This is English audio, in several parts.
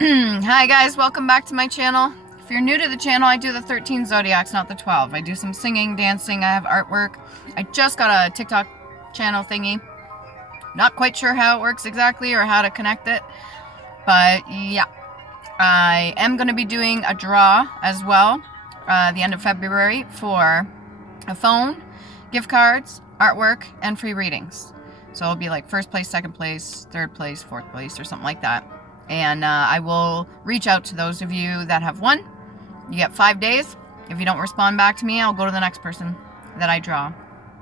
Hi guys, welcome back to my channel. If you're new to the channel, I do the 13 zodiacs, not the 12. I do some singing, dancing, I have artwork. I just got a TikTok channel thingy. Not quite sure how it works exactly or how to connect it, but yeah. I am going to be doing a draw as well, the end of February, for a phone, gift cards, artwork, and free readings. So it'll be like first place, second place, third place, fourth place, or something like that. And I will reach out to those of you that have won. You get 5 days. If you don't respond back to me, I'll go to the next person that I draw.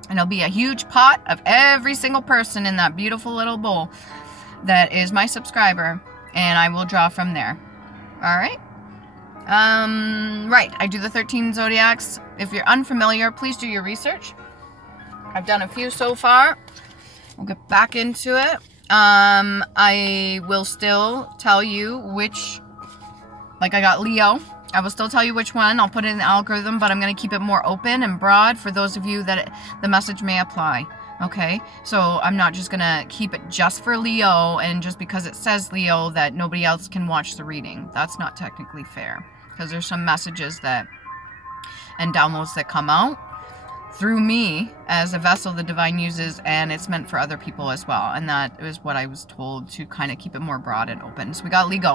And it'll be a huge pot of every single person in that beautiful little bowl that is my subscriber. And I will draw from there. Alright? Right. I do the 13 zodiacs. If you're unfamiliar, please do your research. I've done a few so far. We'll get back into it. I will still tell you which, like I got Leo. I will still tell you which one. I'll put it in the algorithm, but I'm going to keep it more open and broad for those of you that the message may apply. Okay? So I'm not just going to keep it just for Leo, and just because it says Leo that nobody else can watch the reading. That's not technically fair, because there's some messages that and downloads that come out through me as a vessel the divine uses, and it's meant for other people as well. And that is what I was told, to kind of keep it more broad and open. So we got legal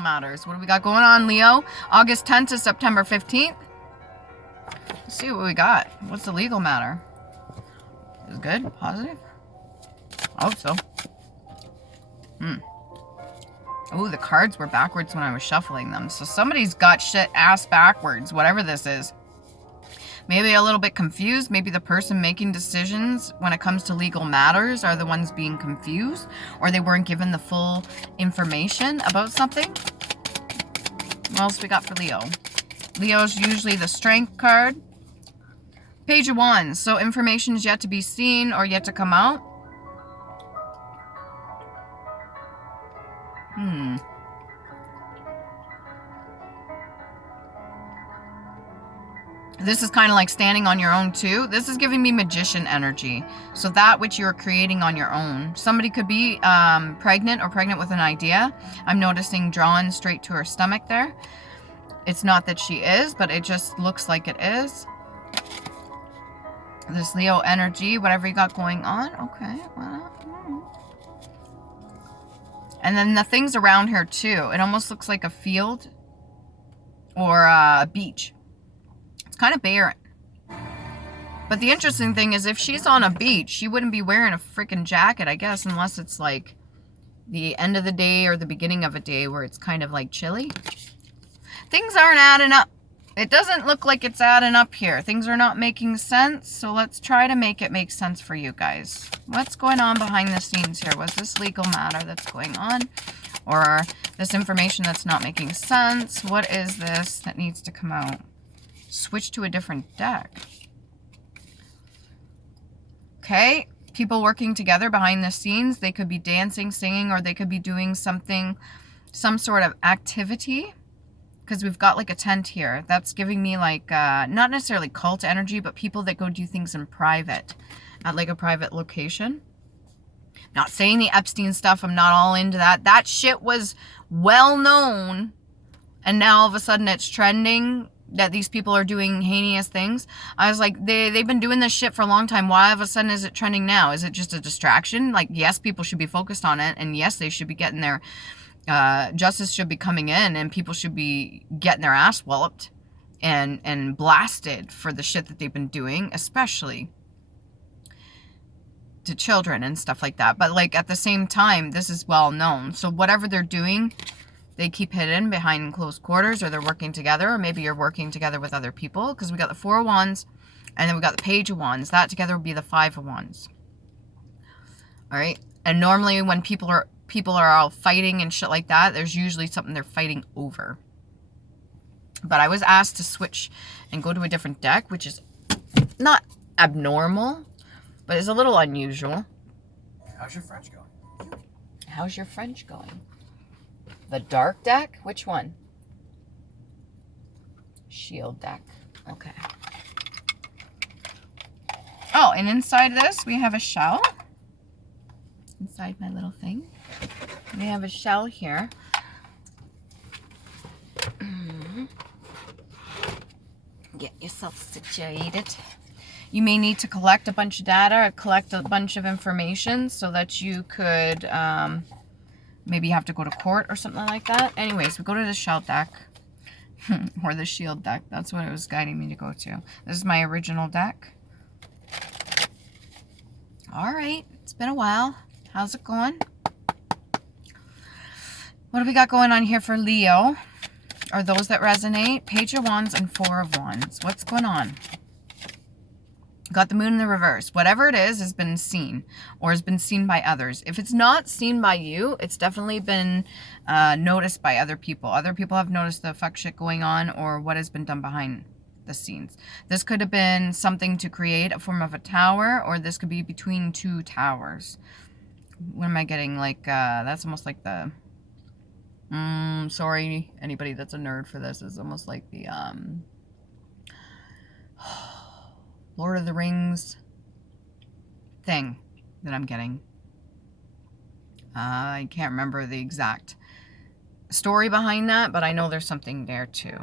matters. What do we got going on, Leo? August 10th to September 15th. Let's see what we got. What's the legal matter? Is it good? Positive? I hope so. Oh, the cards were backwards when I was shuffling them. So somebody's got shit ass backwards, whatever this is. Maybe a little bit confused. Maybe the person making decisions when it comes to legal matters are the ones being confused, or they weren't given the full information about something. What else we got for Leo? Leo's usually the Strength card. Page of Wands. So information is yet to be seen or yet to come out. This is kind of like standing on your own too. This is giving me magician energy. So that which you're creating on your own. Somebody could be pregnant or pregnant with an idea. I'm noticing drawn straight to her stomach there. It's not that she is, but it just looks like it is. This Leo energy, whatever you got going on. Okay. And then the things around her too. It almost looks like a field or a beach. Kind of barren. But the interesting thing is, if she's on a beach, she wouldn't be wearing a freaking jacket, I guess, unless it's like the end of the day or the beginning of a day where it's kind of like chilly. Things aren't adding up. It doesn't look like it's adding up here. Things are not making sense, so let's try to make it make sense for you guys. What's going on behind the scenes here? Was this legal matter that's going on? Or this information that's not making sense? What is this that needs to come out? Switch to a different deck. Okay, people working together behind the scenes. They could be dancing, singing, or they could be doing something, some sort of activity. Because we've got like a tent here. That's giving me like, not necessarily cult energy, but people that go do things in private, at like a private location. Not saying the Epstein stuff, I'm not all into that. That shit was well known, and now all of a sudden it's trending that these people are doing heinous things. I was like, they've been doing this shit for a long time. Why all of a sudden is it trending now? Is it just a distraction? Like, yes, people should be focused on it, and yes, they should be getting their justice should be coming in, and people should be getting their ass walloped and blasted for the shit that they've been doing, especially to children and stuff like that. But like, at the same time, this is well known. So whatever they're doing, they keep hidden behind closed quarters, or they're working together, or maybe you're working together with other people, because we got the Four of Wands, and then we got the Page of Wands. That together would be the Five of Wands. All right. And normally when people are all fighting and shit like that, there's usually something they're fighting over. But I was asked to switch and go to a different deck, which is not abnormal, but is a little unusual. How's your French going? How's your French going? The dark deck? Which one? Shield deck. Okay. Oh, and inside this we have a shell. inside my little thing. We have a shell here. Get yourself situated. You may need to collect a bunch of data, collect a bunch of information so that you could maybe have to go to court or something like that. Anyways, we go to the shell deck. Or the shield deck. That's what it was guiding me to go to. This is my original deck. Alright, it's been a while. How's it going? What do we got going on here for Leo? Or those that resonate? Page of Wands and Four of Wands. What's going on? Got the moon in the reverse. Whatever it is has been seen or has been seen by others. If it's not seen by you, it's definitely been noticed by other people. Other people have noticed the fuck shit going on or what has been done behind the scenes. This could have been something to create a form of a tower, or this could be between two towers. What am I getting? Like, that's almost like the... sorry, anybody that's a nerd for this. It's almost like the... Lord of the Rings thing that I'm getting. I can't remember the exact story behind that, but I know there's something there too.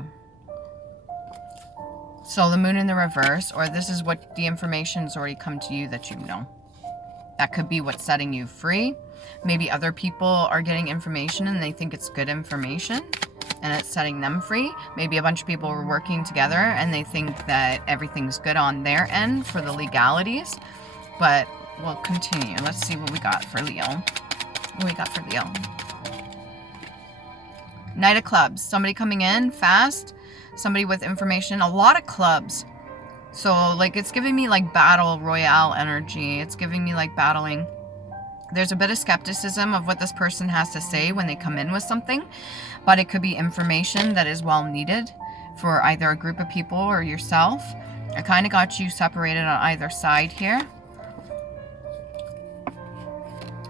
So the moon in the reverse, or this is what the information's already come to you that you know. That could be what's setting you free. Maybe other people are getting information and they think it's good information and it's setting them free. Maybe a bunch of people are working together and they think that everything's good on their end for the legalities. But we'll continue. Let's see what we got for Leo. What do we got for Leo? Knight of Clubs. Somebody coming in fast. Somebody with information. A lot of clubs. So, like, it's giving me, like, battle royale energy. It's giving me, like, battling. There's a bit of skepticism of what this person has to say when they come in with something. But it could be information that is well needed for either a group of people or yourself. I kind of got you separated on either side here.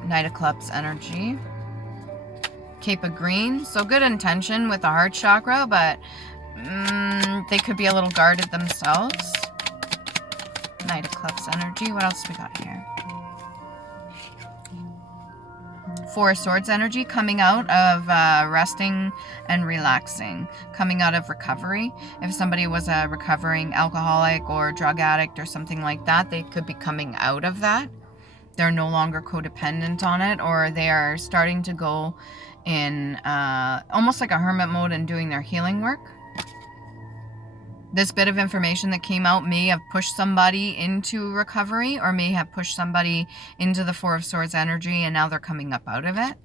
Knight of Clubs energy. Cape of Green. So good intention with the heart chakra, but they could be a little guarded themselves. Knight of Clubs energy. What else we got here? Four of Swords energy, coming out of resting and relaxing, coming out of recovery. If somebody was a recovering alcoholic or drug addict or something like that, they could be coming out of that. They're no longer codependent on it, or they are starting to go in almost like a hermit mode and doing their healing work. This bit of information that came out may have pushed somebody into recovery or may have pushed somebody into the Four of Swords energy, and now they're coming up out of it.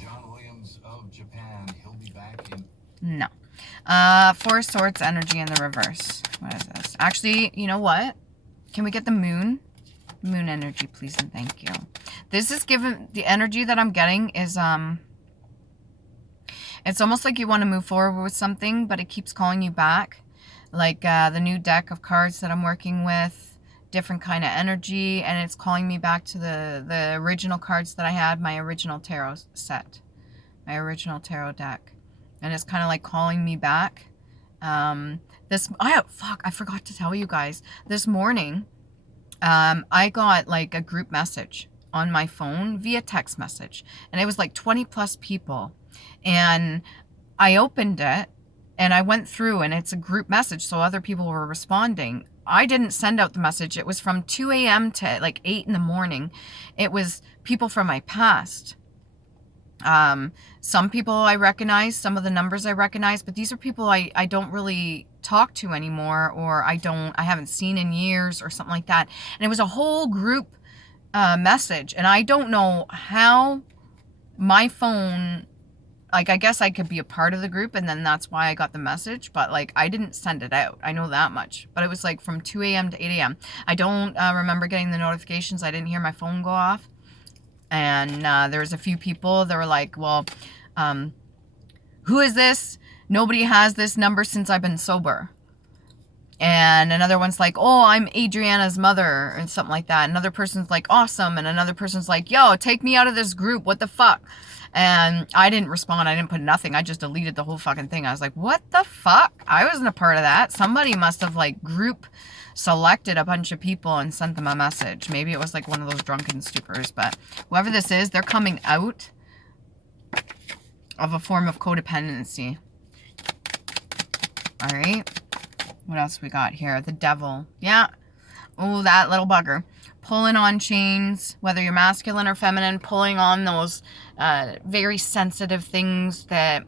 John Williams of Japan, he'll be back in... No. Four of Swords energy in the reverse. What is this? Actually, you know what? Can we get the moon? Moon energy, please and thank you. This is given... The energy that I'm getting is... It's almost like you want to move forward with something, but it keeps calling you back. Like the new deck of cards that I'm working with, different kind of energy, and it's calling me back to the original cards that I had, my original tarot set, my original tarot deck. And it's kind of like calling me back. I forgot to tell you guys. This morning, I got like a group message on my phone via text message, and it was like 20 plus people. And I opened it and I went through, and it's a group message, so other people were responding. I didn't send out the message. It was from 2 a.m. to like 8 in the morning. It was people from my past. Some people I recognize, some of the numbers I recognize, but these are people I don't really talk to anymore, or I haven't seen in years or something like that. And it was a whole group message, and I don't know how my phone, like, I guess I could be a part of the group, and then that's why I got the message, but like, I didn't send it out. I know that much, but it was like from 2 a.m. to 8 a.m. I don't remember getting the notifications. I didn't hear my phone go off. And there was a few people that were like, well, who is this? Nobody has this number since I've been sober. And another one's like, oh, I'm Adriana's mother, and something like that. Another person's like, awesome. And another person's like, yo, take me out of this group. What the fuck? And I didn't respond. I didn't put nothing. I just deleted the whole fucking thing. I was like, what the fuck? I wasn't a part of that. Somebody must have like group selected a bunch of people and sent them a message. Maybe it was like one of those drunken stupors. But whoever this is, they're coming out of a form of codependency. All right. What else we got here? The devil. Yeah. Oh, that little bugger. Pulling on chains, whether you're masculine or feminine, pulling on those very sensitive things that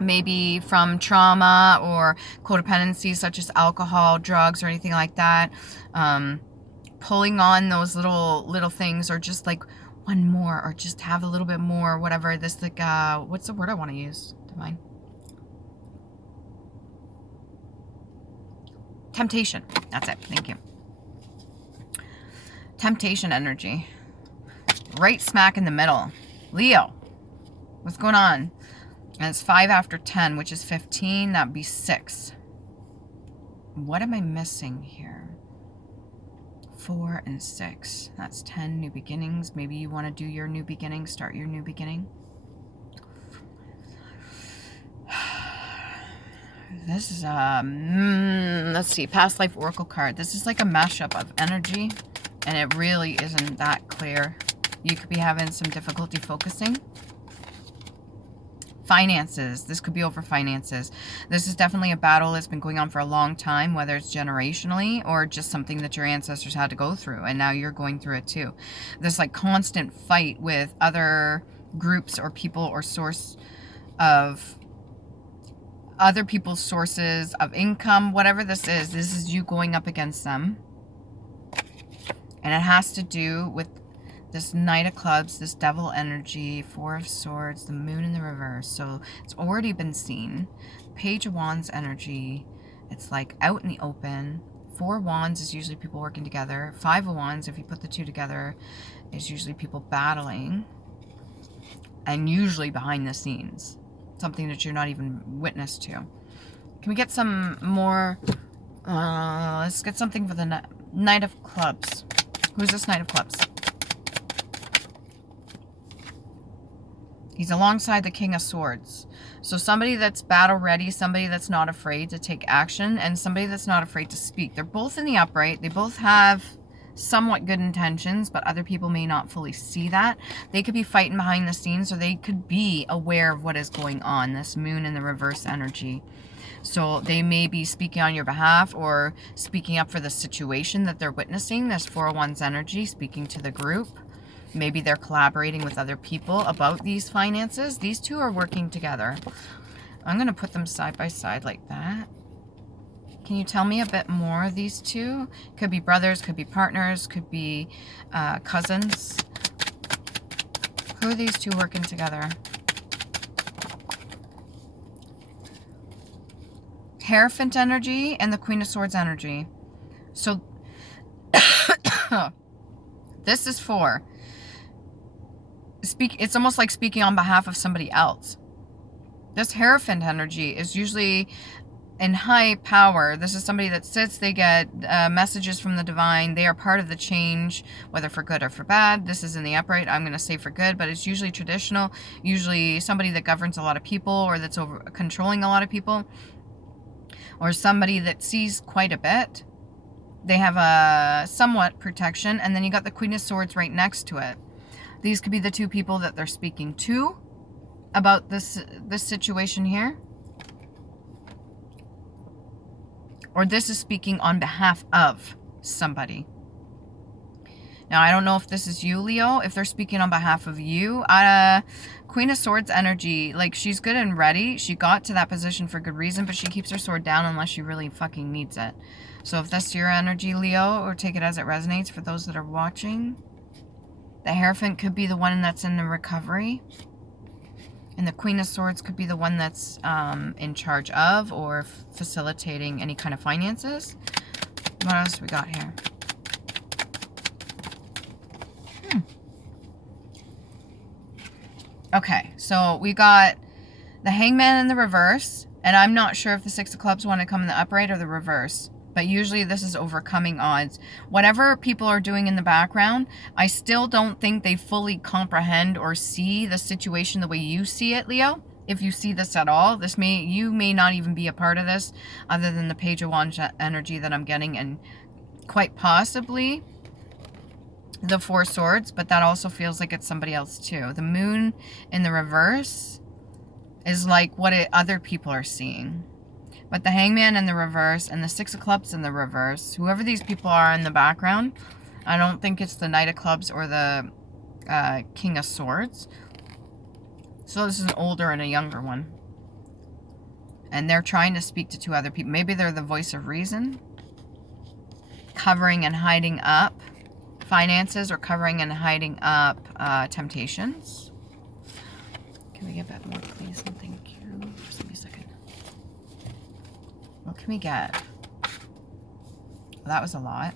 maybe from trauma or codependency, such as alcohol, drugs, or anything like that. Pulling on those little things, or just like one more, or just have a little bit more, whatever. This, like, what's the word I want to use? Divine. Temptation. That's it. Thank you. Temptation energy. Right smack in the middle. Leo. What's going on? And it's 5 after 10, which is 15. That'd be 6. What am I missing here? 4 and 6. That's 10 new beginnings. Maybe you want to do your new beginning. Start your new beginning. This is let's see, past life oracle card. This is like a mashup of energy, and it really isn't that clear. You could be having some difficulty focusing. Finances. This could be over finances. This is definitely a battle that's been going on for a long time, whether it's generationally or just something that your ancestors had to go through, and now you're going through it too. This like constant fight with other groups or people or source of other people's sources of income, whatever this is you going up against them. And it has to do with this Knight of Clubs, this devil energy, 4 of Swords, the Moon in the reverse. So it's already been seen. Page of Wands energy. It's like out in the open. 4 Wands is usually people working together. 5 of Wands, if you put the two together, is usually people battling. And usually behind the scenes. Something that you're not even witness to. Can we get some more? Let's get something for the Knight of Clubs. Who's this Knight of Clubs? He's alongside the King of Swords. So somebody that's battle ready, somebody that's not afraid to take action, and somebody that's not afraid to speak. They're both in the upright. They both have somewhat good intentions, but other people may not fully see that. They could be fighting behind the scenes, or they could be aware of what is going on. This Moon in the reverse energy. So they may be speaking on your behalf or speaking up for the situation that they're witnessing. This 4 of Wands energy, speaking to the group. Maybe they're collaborating with other people about these finances. These two are working together. I'm going to put them side by side like that. Can you tell me a bit more of these two? Could be brothers, could be partners, could be cousins. Who are these two working together? Hierophant energy and the Queen of Swords energy. So this is for it's almost like speaking on behalf of somebody else. This Hierophant energy is usually in high power. This is somebody that sits, they get messages from the divine. They are part of the change, whether for good or for bad. This is in the upright. I'm going to say for good, but it's usually traditional, usually somebody that governs a lot of people, or that's over controlling a lot of people, or somebody that sees quite a bit. They have a somewhat protection, and then you got the Queen of Swords right next to it. These could be the two people that they're speaking to about this situation here. Or this is speaking on behalf of somebody. Now, I don't know if this is you, Leo, if they're speaking on behalf of you. Queen of Swords energy, like, she's good and ready. She got to that position for good reason, but she keeps her sword down unless she really fucking needs it. So if that's your energy, Leo, or take it as it resonates for those that are watching. The Hierophant could be the one that's in the recovery. And the Queen of Swords could be the one that's in charge of or facilitating any kind of finances. What else do we got here? Okay, so we got the Hangman in the reverse, And I'm not sure if the Six of Clubs want to come in the upright or the reverse. But usually this is overcoming odds. Whatever people are doing in the background, I still don't think they fully comprehend or see the situation the way you see it, Leo. If you see this at all, you may not even be a part of this other than the Page of Wands energy that I'm getting, and quite possibly the Four Swords, but that also feels like it's somebody else too. The Moon in the reverse is like what other people are seeing. But the Hangman in the reverse and the Six of Clubs in the reverse, whoever these people are in the background, I don't think it's the Knight of Clubs or the King of Swords. So this is an older and a younger one. And they're trying to speak to two other people. Maybe they're the voice of reason. Covering and hiding up finances, or covering and hiding up temptations. Can we get back more, please? And thank you. Just give me a second. What can we get? Well, that was a lot.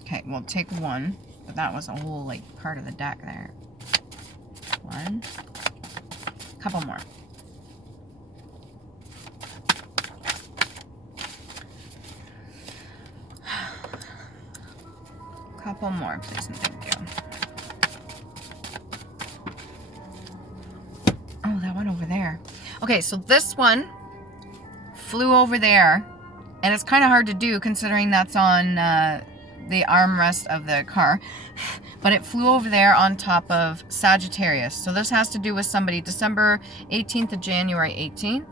Okay, we'll take one. But that was a whole, like, part of the deck there. One. Couple more. Couple more, please, and thank you. Oh, that one over there. Okay, so this one flew over there, and it's kind of hard to do considering that's on the armrest of the car, but it flew over there on top of Sagittarius. So this has to do with somebody December 18th to January 18th.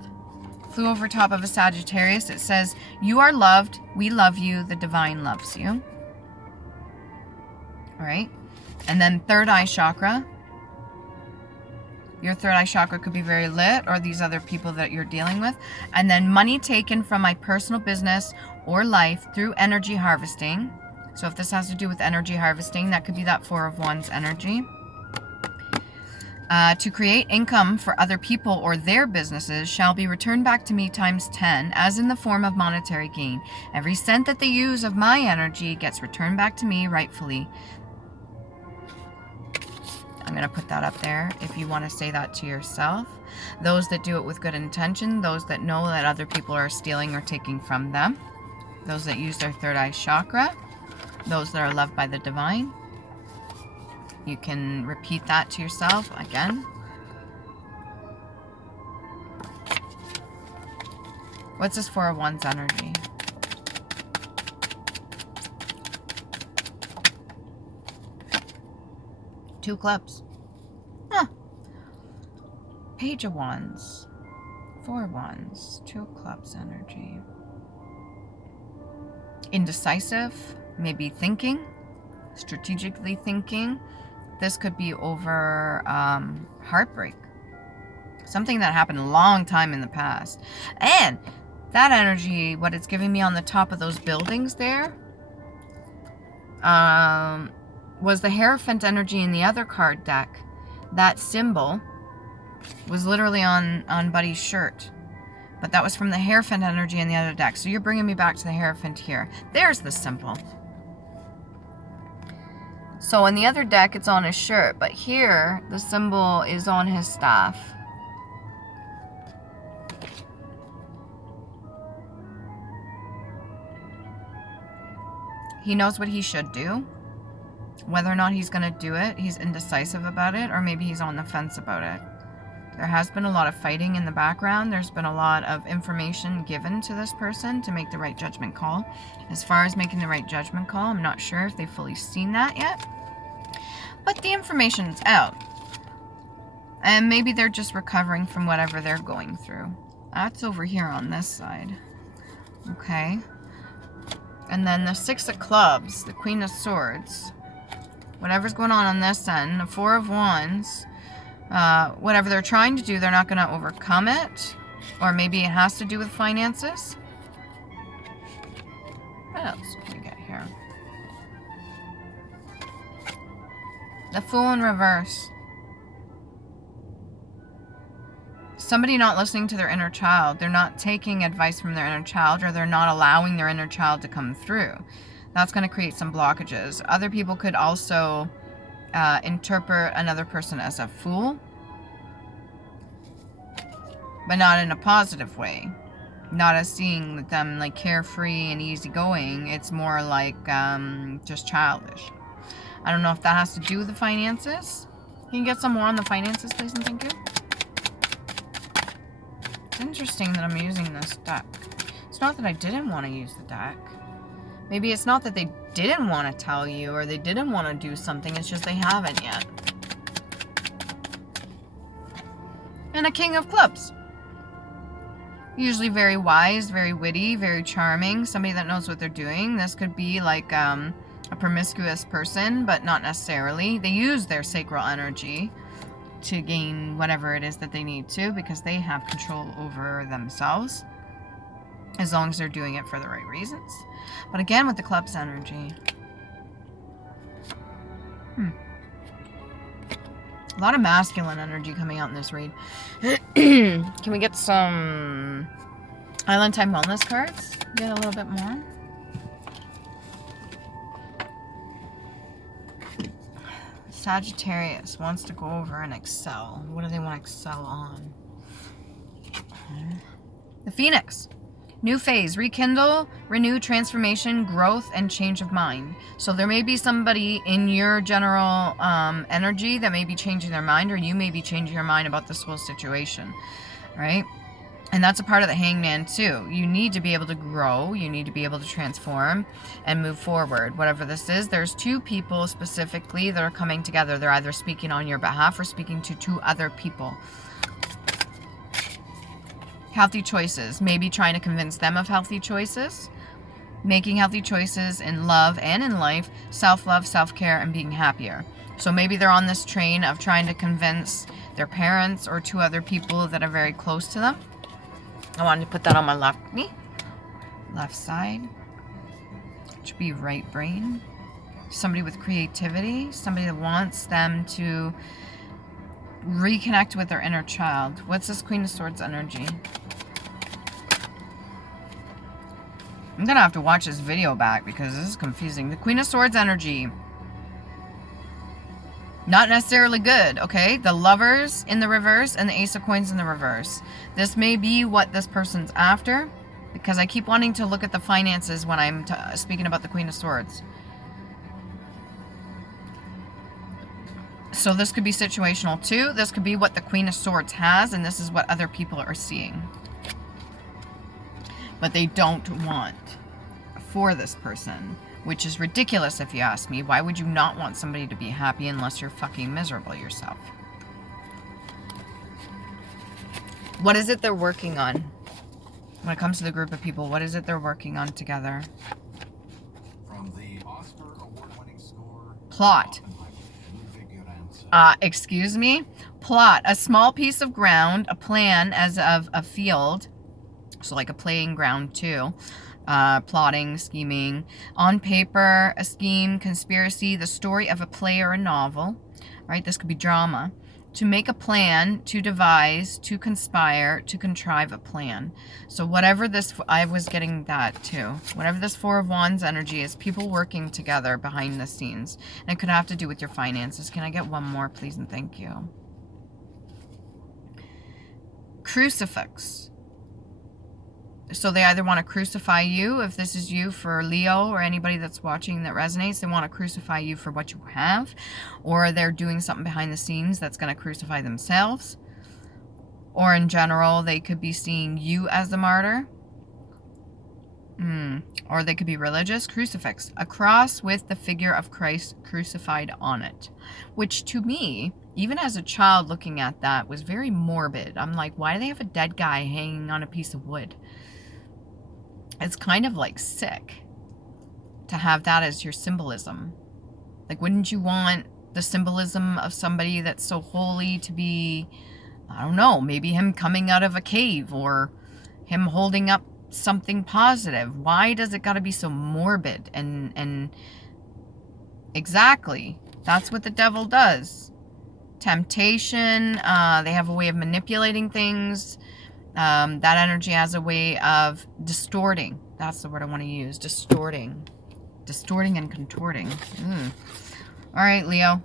Flew over top of a Sagittarius. It says, "You are loved, we love you, the divine loves you." All right, and then third eye chakra. Your third eye chakra could be very lit, or these other people that you're dealing with. And then money taken from my personal business or life through energy harvesting. So if this has to do with energy harvesting, that could be that Four of Wands energy. To create income for other people or their businesses shall be returned back to me times 10, as in the form of monetary gain. Every cent that they use of my energy gets returned back to me rightfully. I'm going to put that up there if you want to say that to yourself. Those that do it with good intention, those that know that other people are stealing or taking from them, those that use their third eye chakra, those that are loved by the divine. You can repeat that to yourself again. What's this Four of Wands energy? Two clubs. Huh. Page of Wands. Four of Wands. Two of Clubs energy. Indecisive. Maybe thinking. Strategically thinking. This could be over heartbreak. Something that happened a long time in the past. And that energy, what it's giving me on the top of those buildings there, was the Hierophant energy in the other card deck. That symbol was literally on Buddy's shirt. But that was from the Hierophant energy in the other deck. So you're bringing me back to the Hierophant here. There's the symbol. So in the other deck, it's on his shirt. But here, the symbol is on his staff. He knows what he should do. Whether or not he's going to do it, he's indecisive about it, or maybe he's on the fence about it. There has been a lot of fighting in the background. There's been a lot of information given to this person to make the right judgment call. As far as making the right judgment call, I'm not sure if they've fully seen that yet. But the information's out. And maybe they're just recovering from whatever they're going through. That's over here on this side. Okay. And then the Six of Clubs, the Queen of Swords. Whatever's going on this end, the Four of Wands, whatever they're trying to do, they're not going to overcome it. Or maybe it has to do with finances. What else can we get here? The Fool in reverse. Somebody not listening to their inner child. They're not taking advice from their inner child, or they're not allowing their inner child to come through. That's going to create some blockages. Other people could also interpret another person as a fool. but not in a positive way. Not as seeing them like carefree and easygoing. It's more like just childish. I don't know if that has to do with the finances. Can you get some more on the finances, please, and thank you? It's interesting that I'm using this deck. It's not that I didn't want to use the deck. Maybe it's not that they didn't want to tell you or they didn't want to do something. It's just they haven't yet. And a King of Clubs. Usually very wise, very witty, very charming. Somebody that knows what they're doing. This could be like a promiscuous person, but not necessarily. They use their sacral energy to gain whatever it is that they need to because they have control over themselves. As long as they're doing it for the right reasons. But again, with the Clubs energy. A lot of masculine energy coming out in this read. Can we get some Island Time Wellness cards? Get a little bit more. Sagittarius wants to go over and excel. What do they want to excel on? The Phoenix. New phase, rekindle, renew, transformation, growth, and change of mind. So there may be somebody in your general energy that may be changing their mind, or you may be changing your mind about this whole situation, right? And that's a part of the Hangman too. You need to be able to grow. You need to be able to transform and move forward. Whatever this is, there's two people specifically that are coming together. They're either speaking on your behalf or speaking to two other people. Healthy choices. Maybe trying to convince them of healthy choices. Making healthy choices in love and in life. Self-love, self-care, and being happier. So maybe they're on this train of trying to convince their parents or two other people that are very close to them. I wanted to put that on my left knee. Left side. It should be right brain. Somebody with creativity. Somebody that wants them to reconnect with their inner child. What's this Queen of Swords energy? I'm gonna have to watch this video back because this is confusing. The Queen of Swords energy. Not necessarily good, okay? The Lovers in the reverse and the Ace of Coins in the reverse. This may be what this person's after because I keep wanting to look at the finances when I'm speaking about the Queen of Swords. So this could be situational too. This could be what the Queen of Swords has, and this is what other people are seeing. But they don't want for this person, which is ridiculous if you ask me. Why would you not want somebody to be happy unless you're fucking miserable yourself? What is it they're working on? When it comes to the group of people, what is it they're working on together? From the Oscar award-winning score. Plot. Excuse me? Plot. A small piece of ground, a plan as of a field. So like a playing ground too. Plotting, scheming. On paper, a scheme, conspiracy, the story of a play or a novel. Right? This could be drama. To make a plan, to devise, to conspire, to contrive a plan. So whatever this, I was getting that too. Whatever this Four of Wands energy is, people working together behind the scenes. And it could have to do with your finances. Can I get one more, please, and thank you? Crucifix. So they either want to crucify you, if this is you for Leo or anybody that's watching that resonates, they want to crucify you for what you have, or they're doing something behind the scenes that's going to crucify themselves, or in general, they could be seeing you as the martyr, or they could be religious. Crucifix, a cross with the figure of Christ crucified on it, which to me, even as a child looking at that, was very morbid. I'm like, why do they have a dead guy hanging on a piece of wood? It's kind of like sick to have that as your symbolism. Like, wouldn't you want the symbolism of somebody that's so holy to be, I don't know, maybe him coming out of a cave or him holding up something positive? Why does it got to be so morbid? And exactly, that's what the devil does. Temptation, they have a way of manipulating things. That energy has a way of distorting. That's the word I want to use. Distorting. Distorting and contorting. All right, Leo.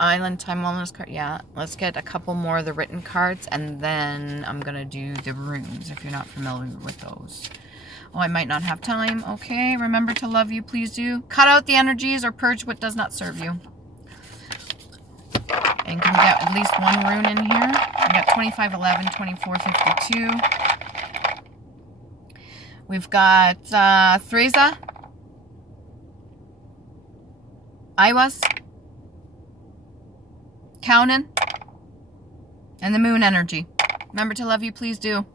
Island Time Wellness card. Yeah, let's get a couple more of the written cards, and then I'm gonna do the runes if you're not familiar with those. Oh, I might not have time. Okay, remember to love you, please do. Cut out the energies or purge what does not serve you. And can we get at least one rune in here? We got 2511, 2452. We've got Theresa, Iwas, Kaunan, and the moon energy. Remember to love you, please do.